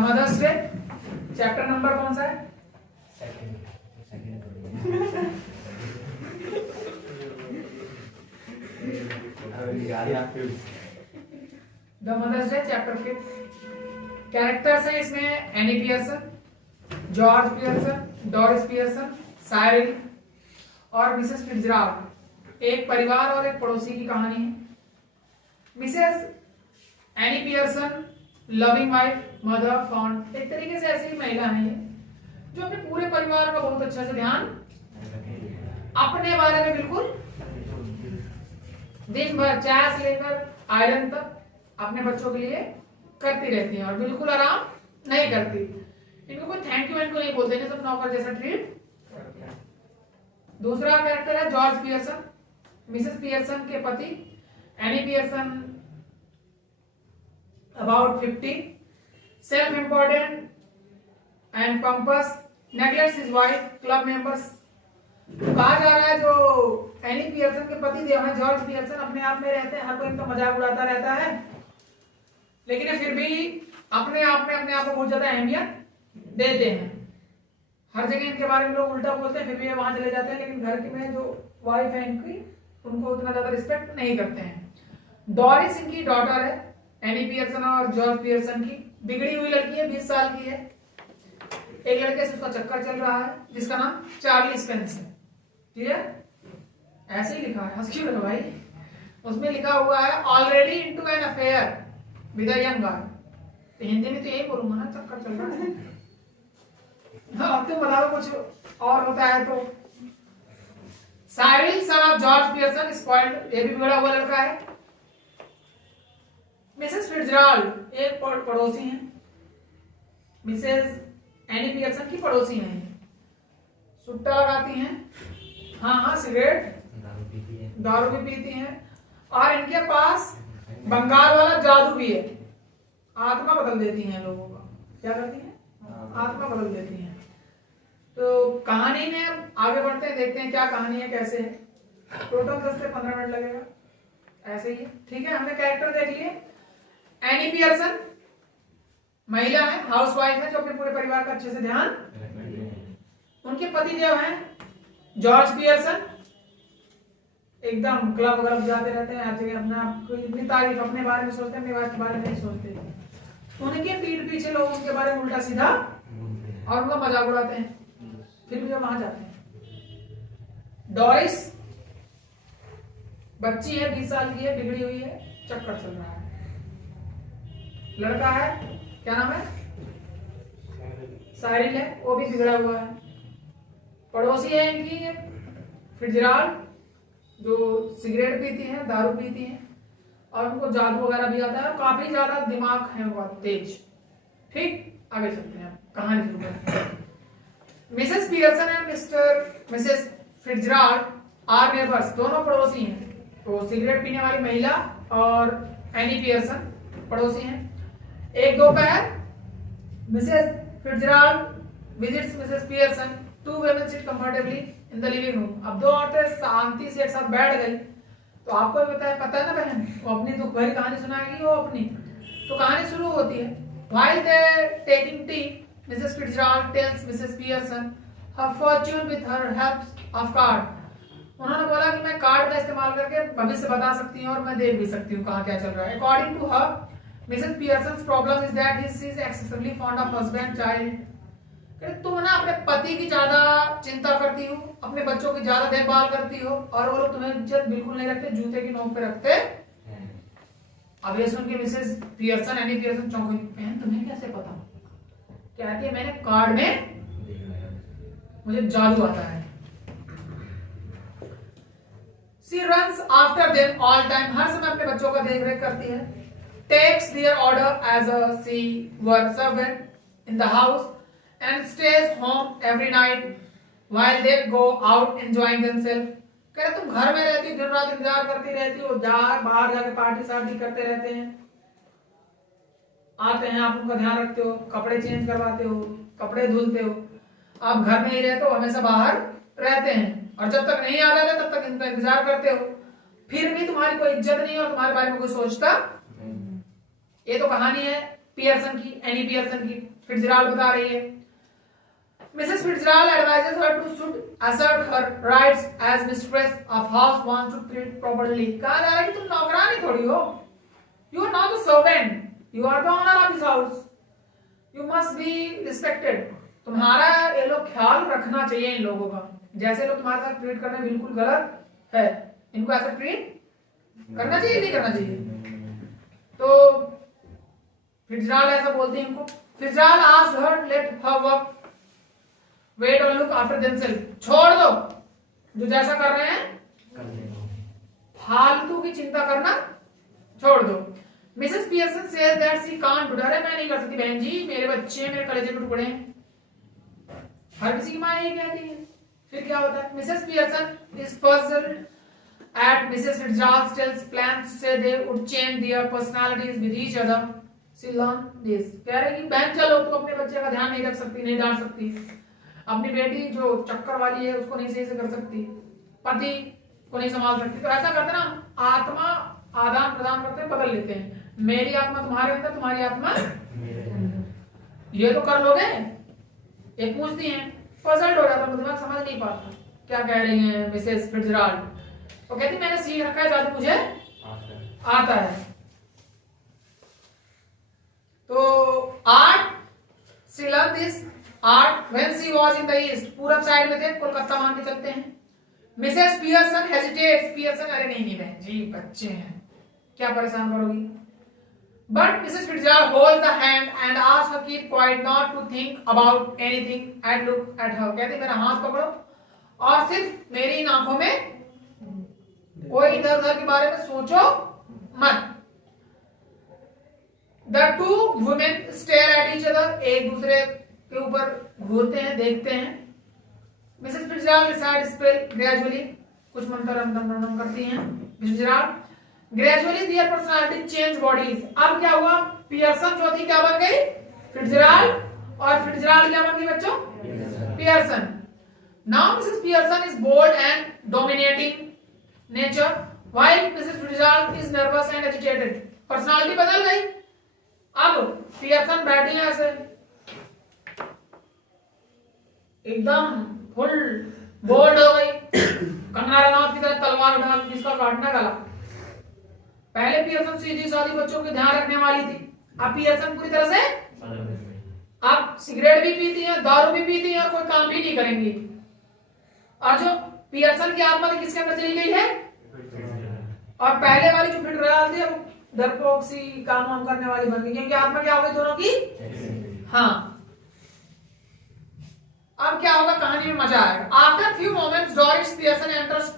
Mother's day. Chapter number कौन सा है? The mother's day chapter 5। Characters है इसमें Annie Pearson, George Pearson, Doris Pearson, Cyril और मिसेस फिट्जराल्ड। एक परिवार और एक पड़ोसी की कहानी है। Mrs Annie Pearson loving wife, mother, fond, एक तरीके से ऐसी महिला है ये जो अपने पूरे परिवार का बहुत अच्छे से ध्यान, अपने बारे में बिल्कुल दिन भर चाय से लेकर आयरन तक अपने बच्चों के लिए करती रहती हैं और बिल्कुल आराम नहीं करती। इनको कोई थैंक यू नहीं बोलते, सब नौकर जैसा ट्रीट। दूसरा कैरेक्टर है जॉर्ज पियर्सन, मिसेस पियर्सन के पति। Annie Pearson about 50, self important and pompous, neglects his wife, club members. कहा जा रहा है जो एनी पियर्सन के पति देव हैं जॉर्ज पियर्सन, अपने आप में रहते हैं, हर कोई इनका मजाक उड़ाता रहता है, लेकिन ये फिर भी अपने आप को बहुत ज्यादा अहमियत देते हैं। हर जगह इनके बारे में लोग उल्टा बोलते हैं, फिर भी ये वहां चले जाते हैं, लेकिन घर में जो वाइफ है इनकी उनको उतना ज्यादा रिस्पेक्ट नहीं करते हैं। डोरिस इनकी डॉटर है, एनी पियर्सन और जॉर्ज पियर्सन की। बिगड़ी हुई लड़की है, 20 साल की है। एक लड़के से उसका चक्कर चल रहा है जिसका नाम चार्ली स्पेंस है। क्लियर? ऐसे ही लिखा है, हंस क्यों रहे भाई? उसमें लिखा हुआ है already into an affair with a young girl. तो हिंदी में तो यही बोलूंगा ना, चक्कर चल रहा है। हाँ, तुम बता दो कुछ और होता है तो। Cyril son of George Pearson spoiled, ये भी बिगड़ा हुआ लड़का है। मिसेस फिट्जराल्ड एक पड़ोसी हैं, मिसेस एनी पियर्सन की पड़ोसी हैं। सुट्टा लगाती हैं, हाँ सिगरेट, दारू भी पीती हैं और इनके पास बंगाल वाला जादू भी है। आत्मा बदल देती हैं लोगों का। क्या करती हैं? आत्मा बदल देती हैं। तो कहानी में आगे बढ़ते हैं, देखते हैं क्या कहानी है, कैसे है। टोटल 10 से 15 मिनट लगेगा, ऐसे ही। ठीक है, हमने कैरेक्टर देख लिए। एनी पियर्सन महिला है, हाउसवाइफ है जो अपने पूरे परिवार का अच्छे से ध्यान। उनके पति देव हैं जॉर्ज पियर्सन, एकदम क्लब वगैरह जाते रहते हैं, हर जगह अपने आप को इतनी तारीफ, अपने बारे में सोचते हैं, अपने वाइफ के बारे में नहीं सोचते। उनके पीठ पीछे लोग उनके बारे में उल्टा सीधा और उनका मजाक उड़ाते हैं, फिर भी वहां जाते हैं। डोरिस बच्ची है, 20 साल की है, बिगड़ी हुई है, चक्कर चल रहा है। लड़का है, क्या नाम है? साइरिल है, वो भी बिगड़ा हुआ है। पड़ोसी है इनकी फिट्जराल्ड जो सिगरेट पीती हैं, दारू पीती हैं और उनको जादू वगैरह भी आता है और काफी ज्यादा दिमाग है वो तेज। ठीक, आगे चलते हैं, कहानी शुरू करते हैं। Mrs Pearson and Mrs Fitzgerald are neighbours, दोनों पड़ोसी हैं। तो सिगरेट पीने वाली महिला और एनी पियर्सन पड़ोसी हैं। एक दोपहर Mrs Fitzgerald visits Mrs Pearson, two women sit comfortably in the living room. अब दो औरतें शांति से एक साथ बैठ गई। तो आपको भी पता है ना बहन, वो अपनी दुख भरी कहानी सुनाएगी, वो अपनी। तो कहानी शुरू होती है। While they taking tea, Mrs. Fitzgerald tells Mrs. Pearson her fortune with her help of card. उन्होंने बोला कि मैं कार्ड का इस्तेमाल करके भविष्य बता सकती हूँ और मैं देख भी सकती हूँ कहाँ क्या चल रहा है। According to her, Mrs. Pearson's problem is that she is excessively fond of husband, child. तुम ना अपने पति की ज्यादा चिंता करती हो, अपने बच्चों की ज्यादा देखभाल करती हो और वो लोग तुम्हें इज्जत बिल्कुल नहीं रखते, जूते की नोक पे रखते। अब ये सुन के मिसेस पियर्सन, एनी पियर्सन चौंकी। बहन तुम्हें कैसे पता? कहती है मैंने कार्ड में मुझे जादू आता है। She runs after them all time, हर समय अपने बच्चों का देख रेख करती है। Takes their order as a she were servant in the house and stays home every night while they go out enjoying themselves. कह रहे तुम घर में रहती हो, दिन रात इंतजार करती रहती हो, बाहर जाके पार्टी सार्टी करते रहते हैं, आते हैं, आप उनका ध्यान रखते हो, कपड़े चेंज करवाते हो, कपड़े धुलते हो। आप घर में ही रहते हो, हमेशा बाहर रहते हैं और जब तक नहीं आ जाते तब तक इनका इंतजार करते हो, फिर भी तुम्हारी कोई इज्जत नहीं है और तुम्हारे बारे में कोई सोचता। ये तो कहानी है पियर्सन की, एनी पियर्सन की, फिट्जराल्ड बता रही है Mrs Fitzgerald advises her to should assert her rights as mistress of house wants to treat properly। कहा जा रहा है कि तुम नौकरानी थोड़ी हो, you are not a servant, you are the owner of this house, you must be respected। तुम्हारा ये लोग ख्याल रखना चाहिए इन लोगों का, जैसे लोग तुम्हारे साथ ट्रीट कर रहे हैं बिल्कुल गलत है, इनको ऐसा ट्रीट करना चाहिए नहीं करना चाहिए। तो फिट्जराल्ड ऐसा बोलती है इनको। Fitzgerald asked her let her work wait और लुक आफ्टर देमसेल्फ। छोड़ दो, जो जैसा कर रहे हैं फालतू की चिंता करना छोड़ दो। Mrs Pearson says that she can't do. अरे मैं नहीं कर सकती बहन जी, मेरे बच्चे मेरे कलेजे के टुकड़े हैं, हर किसी की माँ यही कहती है। फिर क्या होता है, Mrs Pearson is puzzled at Mrs. Fitzgerald's plans say they would change their personalities with each other. She learned this। कह रहे कि बहन चलो, तो अपने बच्चे का ध्यान नहीं रख सकती, नहीं डांट सकती, अपनी बेटी जो चक्कर वाली है उसको नहीं सही से कर सकती, पति को नहीं संभाल सकती। तो ऐसा करते ना, आत्मा आदान प्रदान करते हैं, बदल लेते हैं, मेरी आत्मा तुम्हारे अंदर, तुम्हारी आत्मा ये तो कर लोगे। एक पूछती है, पजल्ड हो जाता, दिमाग समझ नहीं पाता क्या कह रही है मिसेस फिट्जराल्ड। वो कहती मैंने सीख रखा है, जादू मुझे आता है। तो art she learn this art when she was in the east. पूरब साइड में थे, कोलकाता मान के चलते हैं। Mrs Pearson hesitates. पियर्सन अरे नहीं नहीं बहन जी, बच्चे हैं, क्या परेशान करोगी। But Mrs Fitzgerald hold the hand and ask her keep quiet not to think about anything and look at her. कहती मेरा हाथ पकड़ो और सिर्फ मेरी इन आंखों में, कोई इधर उधर के बारे में सोचो मत। The two women stare at each other। एक दूसरे के ऊपर घूरते हैं, देखते हैं। Mrs Fitzgerald recite spell gradually. कुछ मंत्र रम करती हैं Fitzgerald. Gradually their personality change bodies. अब क्या हुआ, पियर्सन जो थी क्या बन गई, फिट्जराल्ड, और फिट्जराल्ड क्या बन गई बच्चों, Pearson. Now Mrs Pearson is bold and dominating nature while Mrs. Fitzgerald is nervous and agitated। Personality बदल गई। अब पियर्सन बैठी है ऐसे एकदम फुल बोल्ड हो गई, कंगना रनौत की तरह तलवार उठा जिसका काटना गला। पहले पियर्सन सीधी सादी बच्चों के ध्यान रखने वाली थी, अब पियर्सन पूरी तरह से अब सिगरेट भी पीती है, दारू भी पीती है और कोई काम भी नहीं करेंगी। और जो पियर्सन की आत्मा तो किसके अंदर चली गई है, और पहले वाली जो फिट्जराल्ड थी वो डरपोक सी काम वाम करने वाली बन गई, क्योंकि आत्मा क्या हो गई दोनों की। हाँ, अब क्या होगा, कहानी में मजा आएगा। After few moments Doris Pearson enters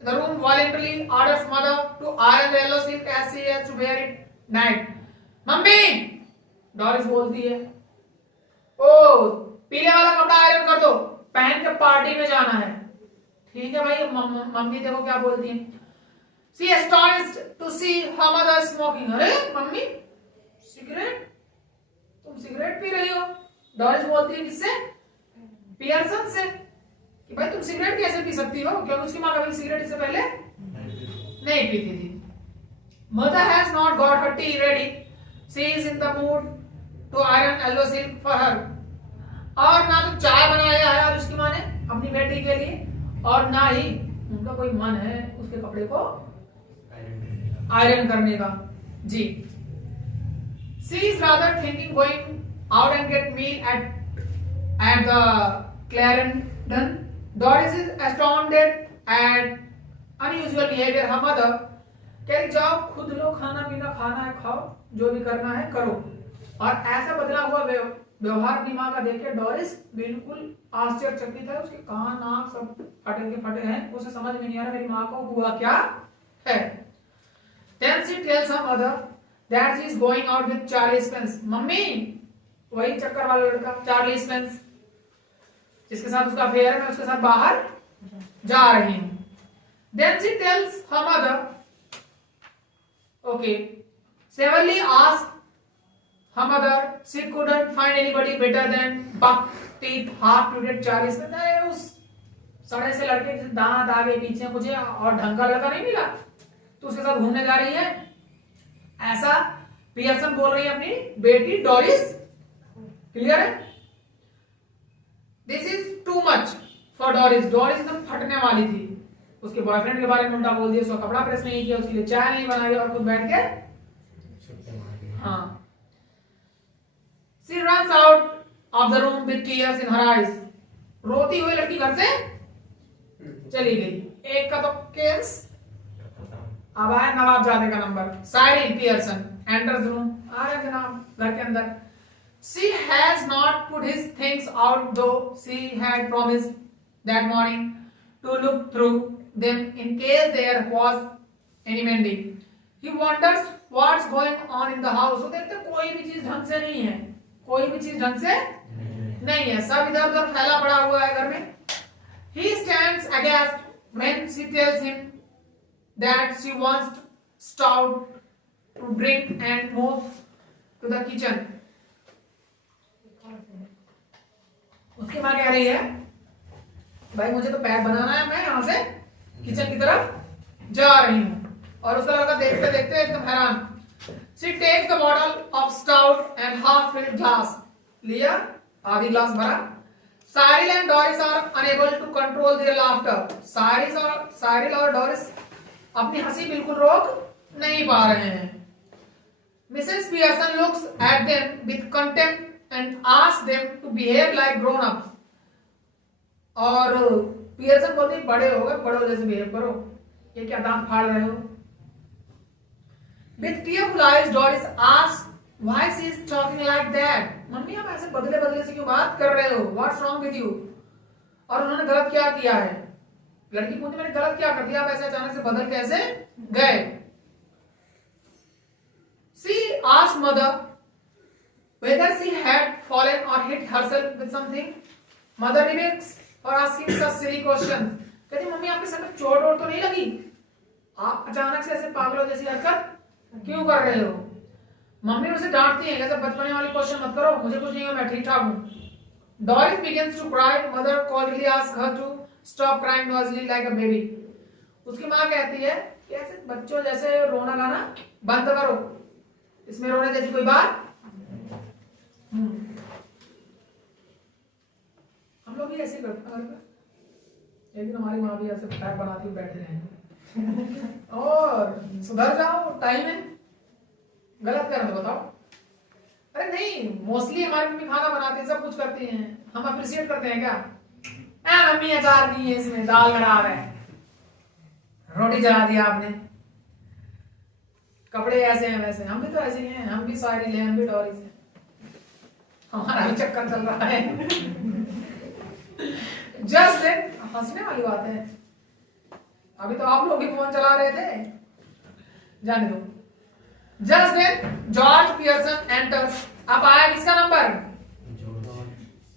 the room voluntarily, orders mother to iron the yellow silk as she has to wear it night. Mummy, Doris बोलती है, ओ पीले वाला कपड़ा आयरन कर दो, पहन के पार्टी में जाना है। ठीक है भाई। मम्मी देखो क्या बोलती है। She astonished to see her mother smoking। अरे मम्मी सिगरेट, तुम सिगरेट पी रही हो। डोरिस बोलती है किससे, पियर्सन से, कि भाई तुम सिगरेट कैसे पी सकती हो, क्योंकि उसकी माँ कभी सिगरेट इससे पहले नहीं पीती थी। Mother has not got her tea ready। She is in the mood to iron yellow silk for her। और ना तो चाय बनाया है और उसकी माँ ने अपनी बेटी के लिए, और ना ही उनका कोई मन है उसके कपड़े को आयरन करने का। जी। She is rather thinking going out and get meal at the Clarendon। Doris is astounded at unusual behavior her mother। कह जाओ खुद लो, खाना पीना खाना है खाओ, जो भी करना है करो। और ऐसा बदला हुआ व्यवहार अपनी माँ का देख के डोरिस बिल्कुल आश्चर्यचकित है, उसके कान नाक सब फटे के फटे हैं, उसे समझ में नहीं आ रहा मेरी माँ को हुआ क्या है। Then she tells her mother that she is going out with Charlie Spence। Mummy, वही चक्कर वाला लड़का चार्ली स्पेंस जिसके साथ उसका अफेयर है, मैं उसके साथ बाहर जा रही हूँ। Then she tells her mother, okay, Severely asked her mother she couldn't find anybody better than buck teeth half-witted Charlie Spence। अरे उस सड़े से लड़के के दांत आगे पीछे मुझे और ढंग का लड़का नहीं मिला, तो उसके साथ घूमने जा रही है। ऐसा पियर्सन बोल रही है अपनी बेटी डोरिस, क्लियर है? This is too much for Doris. Doris एकदम फटने वाली थी, उसके बॉयफ्रेंड के बारे में उल्टा बोल दिया, उसका कपड़ा प्रेस नहीं किया, उसके लिए चाय नहीं बनाई और खुद बैठ के हाँ। She runs out of the room with tears in her eyes. रोती हुई लड़की घर से चली गई। एक का तो केस। अब आया नवाबजादे का number. साइरिन Pearson enters the room। आया जनाब घर के अंदर। She has not put his things out though she had promised that morning to look through them in case there was any mending. He wonders what's going on in the house। वो देखते कोई भी चीज ढंग से नहीं है, कोई भी चीज ढंग से नहीं है, सब इधर उधर फैला पड़ा हुआ है घर में। He stands aghast when she tells him that she wants stout to drink and move to the kitchen। उसकी माँ कह रही है भाई मुझे तो पैक बनाना है, मैं यहाँ से किचन की तरफ जा रही हूँ। और उसका लड़का देखते देखते एकदम हैरान। She takes the bottle of stout and half-filled glass। लिया, आधी ग्लास भरा। Cyril and Doris are unable to control their laughter। Cyril और Doris अपनी हंसी बिल्कुल रोक नहीं पा रहे हैं। Mrs. Pearson looks at them with contempt and asks them to behave like grown-ups। और पियर्सन बोलती बड़े हो गए, बड़ों जैसे बिहेव करो, ये क्या दांत फाड़ रहे हो। With tearful eyes, Doris asks why she is talking like that। Mummy आप ऐसे बदले बदले से क्यों बात कर रहे हो? What's wrong with you? और उन्होंने गलत क्या किया है? लड़की पूछती मैंने गलत क्या कर दिया, आप ऐसे अचानक से बदल कैसे गए? She asked mother whether she had fallen or hit herself with something। Mother remarks or asking such silly questions। कहती मम्मी आपके सर में चोट वोट तो नहीं लगी? आप अचानक से ऐसे पागलों जैसी हरकत क्यों कर रहे हो? मम्मी उसे डांटती है, कैसे बचपने वाली क्वेश्चन मत करो, मुझे कुछ नहीं हुआ, मैं ठीक ठाक हूँ। Doris begins to cry। Mother coldly asks her to stop crying noisily like a baby। उसकी माँ कहती है कि ऐसे बच्चों जैसे रोना गाना बंद करो, इसमें रोने जैसी कोई बात। हम लोग भी ऐसे करते हैं घर पे। एक दिन हमारी माँ भी ऐसे पैक बनाती हुई बैठे रहे और सुधर जाओ, टाइम है, गलत कर दो बताओ। अरे नहीं, मोस्टली हमारी मम्मी खाना बनाती है, सब कुछ करती हैं, हम अप्रिशिएट करते हैं क्या? मम्मी अचार नहीं है, इसमें दाल खराब है, रोटी जला दिया आपने, कपड़े ऐसे हैं वैसे। हम भी तो ऐसे ही हैं, हम भी सारी हैं, हम भी डोरिस हैं, हमारा भी चक्कर चल रहा है। जस्ट हंसने वाली बात है, अभी तो आप लोग भी फोन चला रहे थे, जाने दो। Just then George Pearson enters. अब आया किसका नंबर?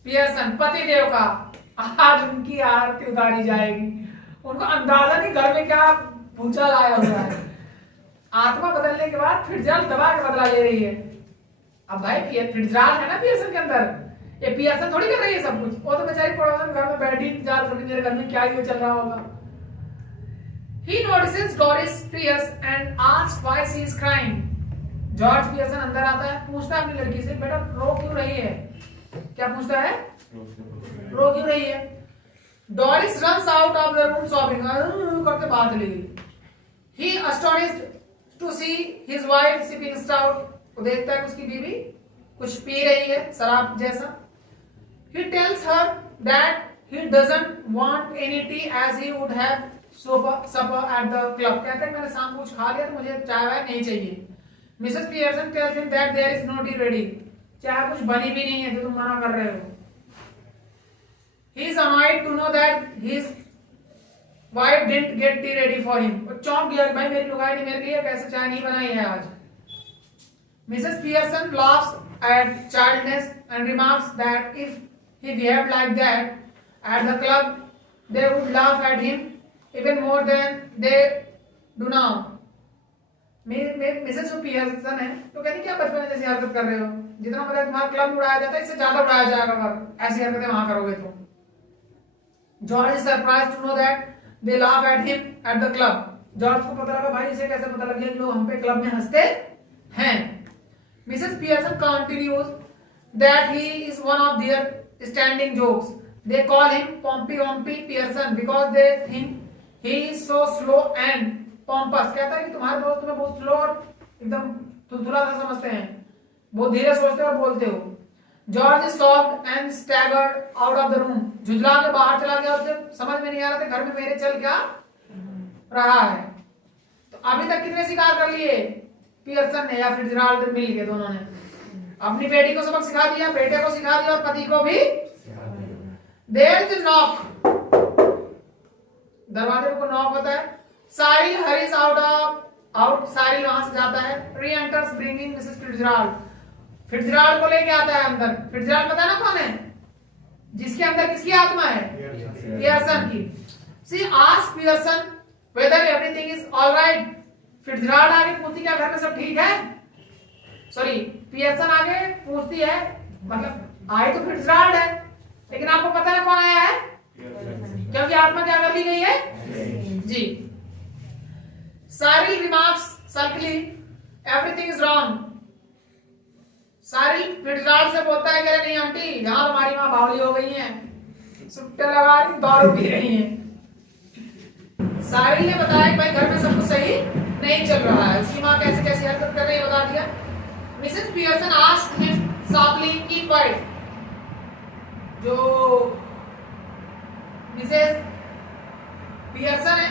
पियर्सन, पतिदेव का। आज उनकी आरती उतारी जाएगी। उनको अंदाजा नहीं घर में क्या भूचाल आया हुआ है। आत्मा बदलने के बाद फिटजाल दबा के बदला ले रही है। अब भाई फिटजाल है ना पियर्सन के अंदर, ये पियर्सन थोड़ी कर रही है सब कुछ। वो तो बेचारी पड़ोसन घर में बैठी इंतजार करती मेरे घर में क्या ही चल रहा होगा। He notices Doris tears and asks why she is crying। George Pearson अंदर आता है, पूछता है अपनी लड़की से बेटा रो क्यों रही है? क्या पूछता है? रो क्यों रही है? Doris runs out of the room sobbing, करके बाहर चली गई। He astonished to see his wife sipping stout। वो देखता है कि उसकी बीवी कुछ पी रही है शराब जैसा। He tells her that he doesn't want any tea as he would have supper at the club। कहते हैं मैंने शाम को कुछ खा लिया तो मुझे चाय वाय नहीं चाहिए। Mrs Pearson tells him that there is no tea ready। चाय कुछ बनी भी नहीं है जो तुम मना कर रहे हो। He is annoyed to know that his wife didn't get tea ready for him। वो चौंक गया कि भाई मेरी लुगाई ने मेरे लिए कैसे चाय नहीं बनाई है आज। Mrs. Pearson laughs at childishness and remarks that if he behaved like that at the club, they would laugh at him even more than they do now। Mrs जो पियर्सन है तो कहती क्या बचपन जैसी हरकत कर रहे हो, जितना पता तुम्हारा क्लब में उड़ाया जाता है इससे ज्यादा उड़ाया जाएगा अगर ऐसी हरकतें वहां करोगे तो। George is surprised to know that they laugh at him at the club. George को पता लगा भाई इसे कैसे पता लग गया कि लोग हम पे क्लब में हंसते हैं। Mrs. Pearson continues that he is one of their standing jokes. They call him Pompey Pearson because they think he is so slow and pompous. कहता है कि तुम्हारे दोस्त तुम्हें बहुत स्लो और एकदम तुलतुला सा समझते हैं, बहुत धीरे सोचते हो और बोलते हो. George shocked and staggered out of the room. झुंझला के बाहर चला गया, उसे समझ में नहीं आ रहा था घर में मेरे चल क्या रहा है. तो अभी तक कितने शिकार कर लिए पियर्सन ने या फिट्जराल्ड मिल के दोनों ने. अपनी बेटी को सबक सिखा दिया, बेटे को सिखा दिया और पति को भी. There is knock. दरवाजे को नॉक होता है. साहिल हरीज आउट. साहिल वहां से जाता है. री enters bringing Mrs Fitzgerald. Fitzgerald को लेके आता है अंदर. फिट्जराल्ड पता ना कौन है, जिसके अंदर किसकी आत्मा है, पियर्सन की. She asked Pearson whether everything is alright. Fitzgerald आगे पूछती क्या घर में सब ठीक है. सॉरी, पियर्सन आगे पूछती है, मतलब आई तो फिट्जराल्ड है लेकिन आपको पता है कौन आया है, क्योंकि आत्मा क्या कर ली गई है जी. Cyril remarks sulkily everything is wrong. Cyril Fitzgerald से बोलता है कि नहीं आंटी, यहाँ तुम्हारी माँ बावली हो गई है, सुट्टे लगा रही, दारू पी रही है. सारिल ने बताया कि भाई घर में सब कुछ सही नहीं चल रहा है, उसकी माँ कैसे कैसी हरकत कर रही है बता दिया. Mrs Pearson asked him softly keep quiet. जो मिसेस पियर्सन है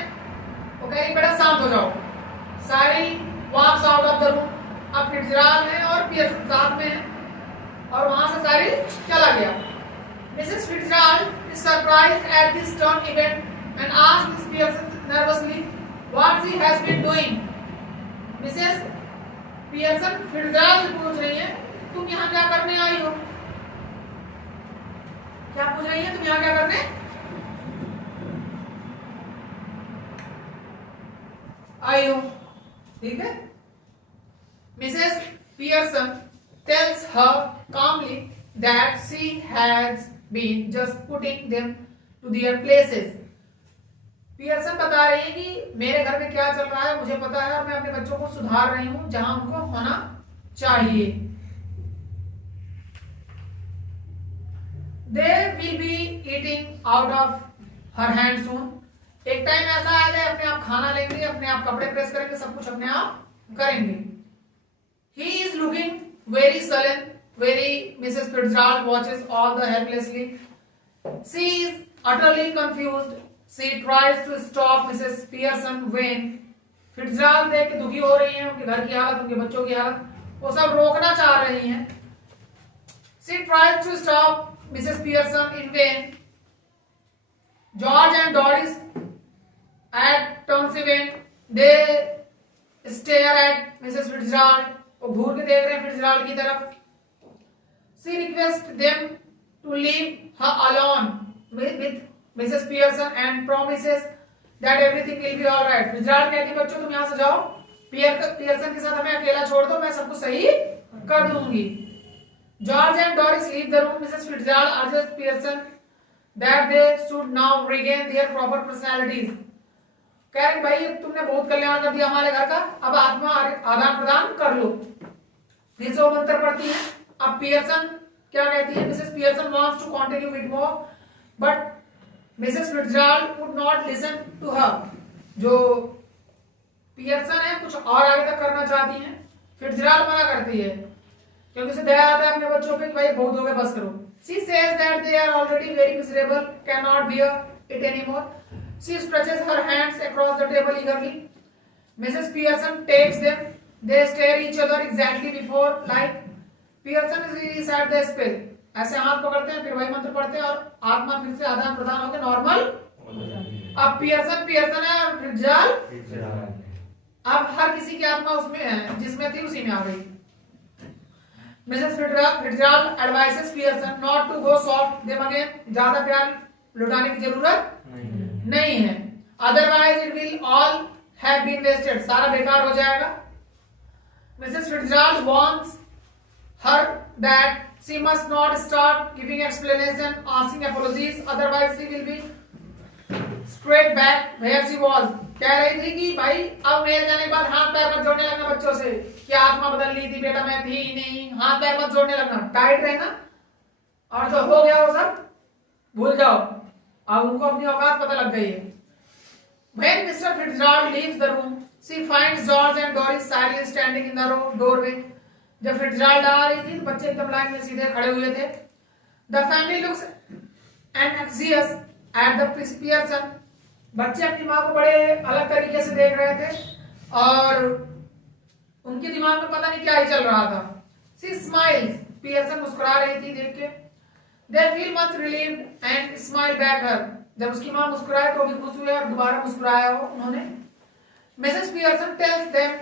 वो कह रही बेटा शांत हो जाओ. Cyril walks out of the room. अब फिट्जराल्ड है और पियर्सन साथ में है और वहां से सारिल चला गया. Mrs Fitzgerald is surprised at this turn event and asked miss Pearson nervously what she has been doing. Mrs Pearson Fitzgerald से पूछ रही है तुम यहाँ क्या करने आई हो. क्या पूछ रही है, तुम यहाँ क्या करने आई हो. ठीक है. Mrs Pearson tells her calmly that she has been just putting them to their places. Pearson बता रही है कि मेरे घर में क्या चल रहा है मुझे पता है और मैं अपने बच्चों को सुधार रही हूं जहां उनको होना चाहिए. They will be eating out of her hand soon. एक टाइम ऐसा आएगा अपने आप खाना लेंगे, अपने आप कपड़े प्रेस करेंगे, सब कुछ अपने आप करेंगे. He is looking very sullen. Mrs. Fitzgerald watches all the helplessly. She is utterly confused. She tries to stop Mrs. Pearson when Fitzgerald देख के दुखी हो रही है, उनके घर की हालत, उनके बच्चों की हालत, वो सब रोकना चाह रही हैं. She tries to stop Mrs. Pearson in vain. George and Doris at Townsend, they stare at Mrs. Fitzgerald. वो घूर के देख रहे हैं फिट्जराल्ड की तरफ. She requests them to leave her alone with Mrs. Pearson and promises that everything will be all right. Fitzgerald कहती है बच्चों तुम यहाँ से जाओ, पियर्सन के साथ हमें अकेला छोड़ दो, मैं सब कुछ सही कर दूंगी. George and Doris leave the room. Mrs. Fitzgerald urges Pearson that they should now regain their proper personalities. कह रही भाई तुमने बहुत कल्याण कर दिया हमारे घर का, अब आत्मा आदान प्रदान कर लो. फिर से वो मंत्र पढ़ती है. अब पियर्सन क्या कहती है, Mrs Pearson wants to continue with more but Mrs Fitzgerald would not listen to her. जो पियर्सन है कुछ और आगे तक करना चाहती हैं, फिट्जराल्ड मना करती है क्योंकि उसे दया आता है अपने बच्चों पे कि भाई बहुत हो गया बस करो. She says that they are already very miserable, cannot bear it anymore. She stretches her hands across the table eagerly. Mrs. Pearson takes them. They stare each other exactly before like Pearson is at the spell. ऐसे हाथ पकड़ते हैं, फिर वही मंत्र पढ़ते हैं और आत्मा फिर से आदान प्रदान होकर नॉर्मल. अब पियर्सन है और फिट्जराल्ड, अब हर किसी की आत्मा उसमें है, जिसमें थी उसी में आ गई. Mrs. Fitzgerald advises Pearson not to go soft them again. ज्यादा प्यार लुटाने की जरूरत नहीं है, otherwise it will all have been wasted. सारा बेकार हो जाएगा. Mrs. Fitzgerald warns her that she must not start giving explanation, asking apologies, otherwise she will be straight back where she was. कह रही थी कि भाई अब मेरे जाने के बाद हाथ पैर मत जोड़ने लगना बच्चों से, क्या आत्मा बदल ली थी बेटा, मैं थी ही नहीं, हाथ पैर मत जोड़ने लगना, टाइट रहना, और जो हो गया वो सब भूल जाओ। अब उनको अपनी औकात पता लग गई है। When Mr. Fitzgerald leaves the room, she finds George and Doris silently standing in the doorway. जब फिट्जराल्ड आ रही थी तो बच्चे एकदम लाइन में सीधे खड़े हुए थे। The family looks anxious at the Pearson. बच्चे अपनी माँ को बड़े अलग तरीके से देख रहे थे और उनके दिमाग में पता नहीं क्या ही चल रहा था। She smiles. पियर्सन मुस्कुरा रही थी देख के। They feel much relieved and smile back her. जब उसकी माँ मुस्कुराए तो भी खुश हुए और दोबारा मुस्कुराया हो उन्होंने। Mrs Pearson tells them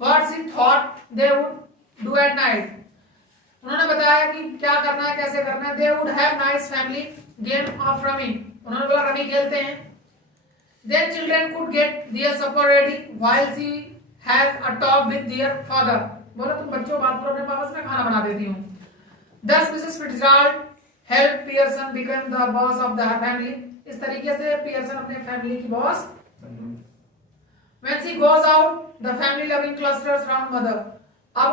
what she thought they would do at night. उन्होंने बताया कि क्या करना है, कैसे करना है। They would have nice family game of rummy. उन्होंने बोला रमी खेलते हैं। Their children could get their supper ready while she has a talk with their father. बोला तुम बच्चों बात करो अपने पापा से, मैं खाना बना देती हूँ। Thus Mrs. Fitzgerald helped Pearson become the boss of the family. इस तरीके से पियर्सन अपने फैमिली की boss. When she goes out, the family loving clusters around mother. अब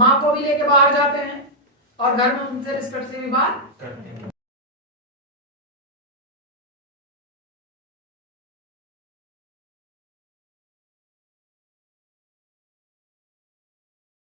माँ को भी लेके बाहर जाते हैं और घर में उनसे रिस्पेक्ट से भी बात करते हैं।